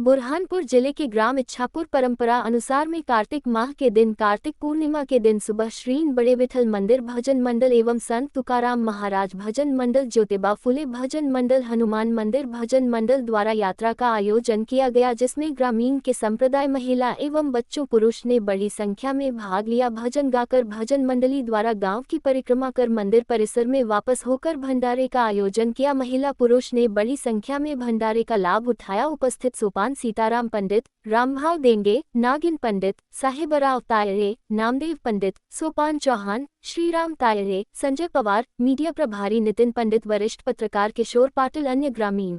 बुरहानपुर ज़िले के ग्राम इच्छापुर परंपरा अनुसार में कार्तिक माह के दिन कार्तिक पूर्णिमा के दिन सुबह श्रीन बड़े विठल मंदिर भजन मंडल एवं संत तुकाराम महाराज भजन मंडल ज्योतिबा फुले भजन मंडल हनुमान मंदिर भजन मंडल द्वारा यात्रा का आयोजन किया गया, जिसमें ग्रामीण के संप्रदाय महिला एवं बच्चों पुरुष ने बड़ी संख्या में भाग लिया। भजन गाकर भजन मंडली द्वारा गाँव की परिक्रमा कर मंदिर परिसर में वापस होकर भंडारे का आयोजन किया। महिला पुरुष ने बड़ी संख्या में भंडारे का लाभ उठाया। उपस्थित सोपान सीताराम पंडित, रामभाव देंगे, नागिन पंडित, साहेबराव तायरे, नामदेव पंडित, सोपान चौहान, श्रीराम तायरे, संजय पवार, मीडिया प्रभारी नितिन पंडित, वरिष्ठ पत्रकार किशोर पाटिल, अन्य ग्रामीण।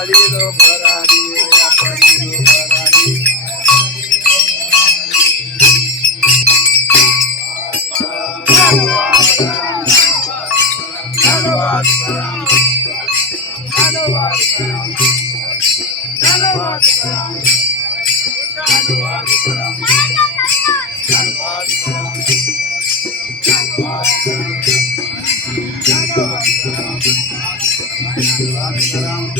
પડીલો ભરારી કામને કામને પડીલો ભરારી પડીલો ભરારી ધન્યવાદ ધન્યવાદ ધન્યવાદ ધન્યવાદ ધન્યવાદ